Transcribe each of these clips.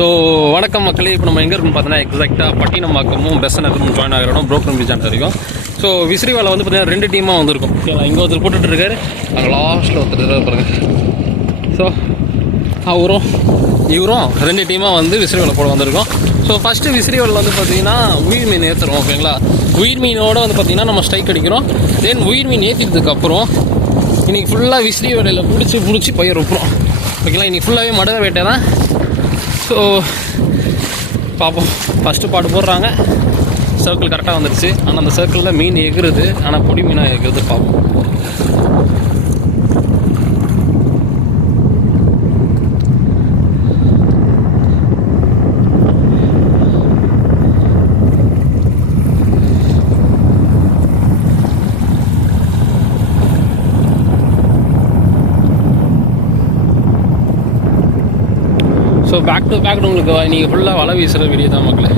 So வணக்கம் மக்களே. இப்போ நம்ம எங்கே இருக்குன்னு பார்த்தீங்கன்னா எக்ஸாக்டாக பட்டினம்பாக்கமும் பெஸ்ட் நகரமும் ஜாயின் ஆகிறோம் புரோக்கர் பீச் வரைக்கும். ஸோ விசிறிவாலை வந்து பார்த்தீங்கன்னா 2 டீமாக வந்திருக்கும். ஓகேங்களா, இங்கே ஒருத்தர் போட்டுட்டு இருக்காரு, அங்கே லாஸ்ட்டில் ஒருத்தர் பாருங்கள். ஸோ இவரும் 2 டீமாக வந்து விசிறிவாலை போட வந்திருக்கோம். ஸோ ஃபஸ்ட்டு விசிறிவாலை வந்து பார்த்தீங்கன்னா உயிர் மீன் ஏற்றுறோம். ஓகேங்களா, உயிர் மீனோட வந்து பார்த்தீங்கன்னா நம்ம ஸ்ட்ரைக் அடிக்கிறோம். தென் உயிர் மீன் ஏற்றிட்டதுக்கப்புறம் இன்றைக்கி ஃபுல்லாக விசிறி வேலையில் பிடிச்சி பயிர் வைப்போம். ஓகேங்களா, இன்றைக்கி ஃபுல்லாகவே மடுத வேட்டை தான். ஸோ பார்ப்போம். ஃபஸ்ட்டு பாட்டு போடுறாங்க, சர்க்கிள் கரெக்டாக வந்துடுச்சு. ஆனால் அந்த சர்க்கிளில் மீன் எகுறுது, ஆனால் பொடி மீனாக எகுறுது. பார்ப்போம். ஸோ பேக் டு பேக் உங்களுக்கு நீங்கள் ஃபுல்லாக வலை வீசுகிற வீடியோ தான் மக்களே.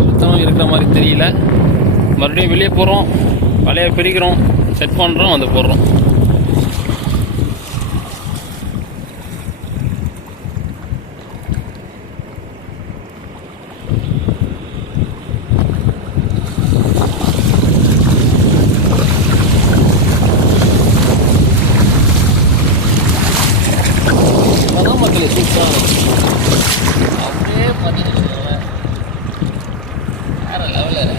ஒருத்தவங்க இருக்கிற மாதிரி தெரியல. மறுபடியும் வெளியே போகிறோம், வலையை பிரிக்கிறோம், செட் பண்ணுறோம், வந்து போடுறோம். அப்படியே பண்ணிட்டு வேற லெவலில்.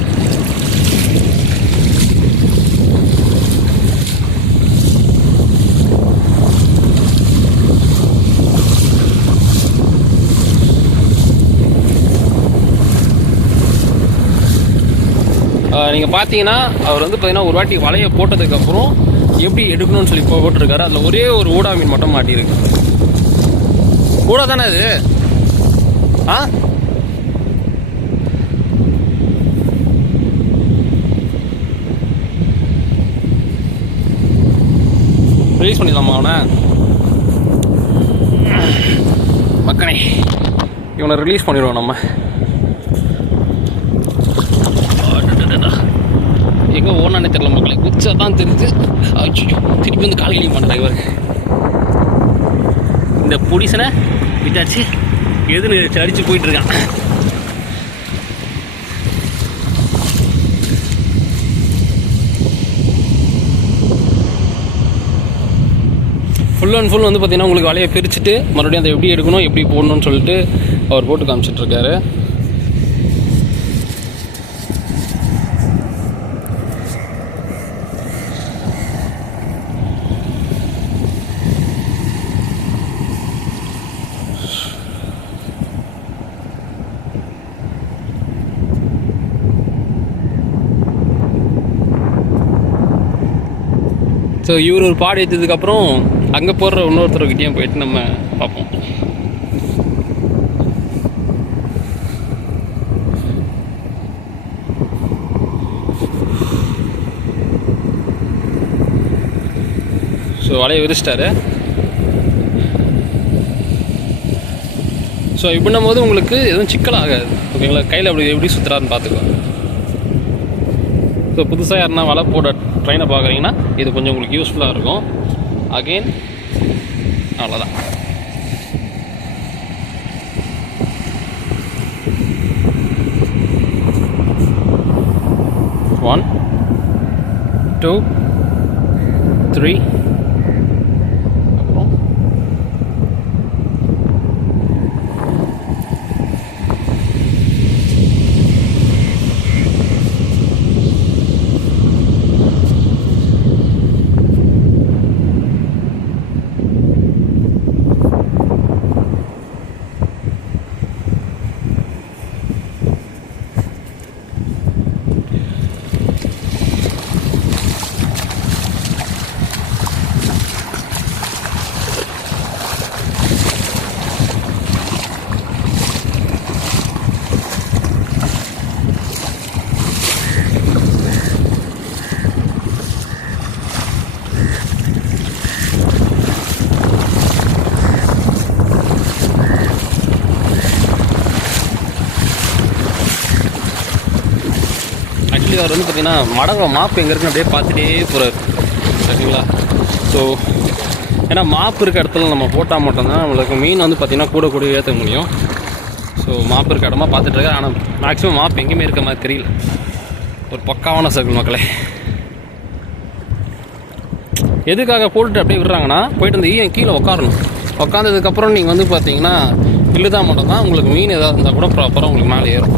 நீங்கள் பார்த்தீங்கன்னா அவர் வந்து பார்த்தீங்கன்னா ஒரு வாட்டி வலையை போட்டதுக்கப்புறம் எப்படி எடுக்கணும்னு சொல்லி போட்டிருக்காரு. அதில் ஒரே ஒரு ஊடா மீன் மட்டும் மாட்டியிருக்கு. கூட தானே அது? ரிலீஸ் பண்ணிடலாமா அவனை? மக்கனே, இவனை ரிலீஸ் பண்ணிடுவோம் நம்ம. எங்கே ஓனானே தெரியல மக்களே, குச்சா தான் தெரிஞ்சு. திருப்பி வந்து காலையிலையும் பண்ணுறாங்க இவர். இந்த புடிசனை விட்டாச்சு, எதுன்னு அடிச்சு போயிட்டு இருக்கான். ஃபுல் அண்ட் ஃபுல் வந்து பார்த்தீங்கன்னா உங்களுக்கு வலையை பிரிச்சுட்டு மறுபடியும் அதை எப்படி எடுக்கணும் எப்படி போடணும்னு சொல்லிட்டு அவர் போட்டு காமிச்சிட்ருக்காரு. ஸோ இவர் ஒரு பாடு ஏற்றதுக்கப்புறம் அங்கே போடுற இன்னொருத்தர்கிட்டையும் போயிட்டு நம்ம பார்ப்போம். ஸோ வலையை விரிச்சிட்டாரு. ஸோ இப்படின்னும் போது உங்களுக்கு எதுவும் சிக்கல் ஆகாது. ஓகேங்களா, கையில் அப்படி எப்படி சுற்றுறாருன்னு பார்த்துக்கோ. ஸோ புதுசாக யாருன்னா வலை போட ட்ரெயினை பார்க்குறீங்கன்னா இது கொஞ்சம் உங்களுக்கு யூஸ்ஃபுல்லாக இருக்கும். அகெயின் அவ்வளோதான். One, 2, 3. ஆக்சுவலி அவர் வந்து பார்த்தீங்கன்னா மடகம் மாப்பு எங்கே இருக்குன்னு அப்படியே பார்த்துட்டே போகிறார். சரிங்களா? ஸோ ஏன்னா மாப்பு இருக்க இடத்துல நம்ம போட்டால் மட்டும்தான் நம்மளுக்கு மீன் வந்து பார்த்திங்கன்னா கூட ஏற்ற முடியும். ஸோ மாப்பு இருக்க இடமா பார்த்துட்ருக்கேன். ஆனால் மேக்ஸிமம் மாப்பு எங்கேயுமே இருக்க மாதிரி தெரியல. ஒரு பக்காவான சர்க்கிள் மக்களே. எதுக்காக போட்டுட்டு அப்படியே விடுறாங்கன்னா, போயிட்டு அந்த ஈயம் கீழே உட்காரணும். உட்காந்ததுக்கப்புறம் நீங்கள் வந்து பார்த்தீங்கன்னா இழுதான் மட்டும்தான் உங்களுக்கு மீன் ஏதாவது இருந்தால் கூட ப்ராப்பராக உங்களுக்கு மேலே ஏறும்.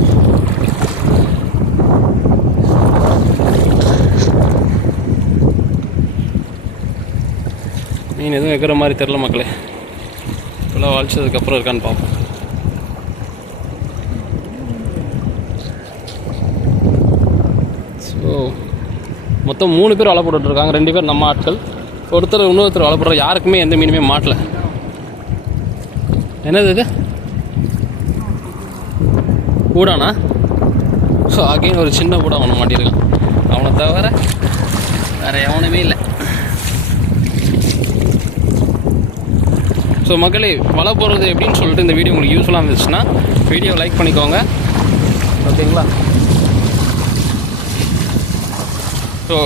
மீன் எதுவும் வைக்கிற மாதிரி தெரில மக்களே. இப்போலாம் வளைச்சதுக்கப்புறம் இருக்கான்னு பார்ப்போம். ஸோ மொத்தம் 3 பேர் வலை போட்டுட்ருக்காங்க. 2 பேர் நம்ம ஆட்கள், இன்னொருத்தர் வலை போடுற. யாருக்குமே எந்த மீனுமே மாட்டல. என்னது இது கூடானா? ஸோ அகைன் ஒரு சின்ன கூட அவனை மாட்டியிருக்கான். அவனை தவிர வேறு எவனுமே இல்லை. ஸோ மக்களே, வலை போடுறது எப்படின்னு சொல்லிட்டு இந்த வீடியோ உங்களுக்கு யூஸ்ஃபுல்லாக இருந்துச்சுன்னா வீடியோ லைக் பண்ணிக்கோங்க, ஓகேங்களா? ஸோ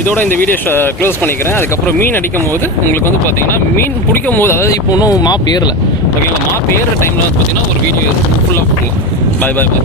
இதோட இந்த வீடியோ க்ளோஸ் பண்ணிக்கிறேன். அதுக்கப்புறம் மீன் அடிக்கும் போது உங்களுக்கு வந்து பார்த்தீங்கன்னா மீன் பிடிக்கும் போது, அதாவது இப்போ ஒன்றும் மாப் ஏறலை, ஓகேங்களா? மாப் ஏறுற டைமில் வந்து பார்த்தீங்கன்னா ஒரு வீடியோ ஃபுல்லாக போடலாம். பாய்.